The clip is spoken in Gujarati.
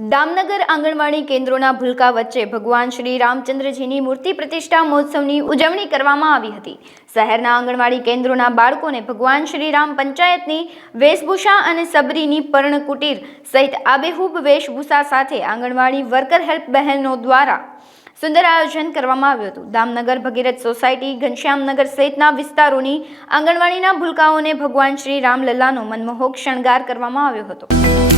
દામનગર આંગણવાડી કેન્દ્રોના ભૂલકા વચ્ચે ભગવાન શ્રી રામચંદ્રજીની મૂર્તિ પ્રતિષ્ઠા મહોત્સવની ઉજવણી કરવામાં આવી હતી। શહેરના આંગણવાડી કેન્દ્રોના બાળકોને ભગવાન શ્રી રામ પંચાયતની વેશભૂષા અને સબરીની પર્ણકુટીર સહિત આબેહૂબ વેશભૂષા સાથે આંગણવાડી વર્કર હેલ્પ બહેનો દ્વારા સુંદર આયોજન કરવામાં આવ્યું હતું। દામનગર ભગીરથ સોસાયટી, ઘનશ્યામનગર સહિતના વિસ્તારોની આંગણવાડીના ભૂલકાઓને ભગવાન શ્રી રામલલ્લાનો મનમોહક શણગાર કરવામાં આવ્યો હતો।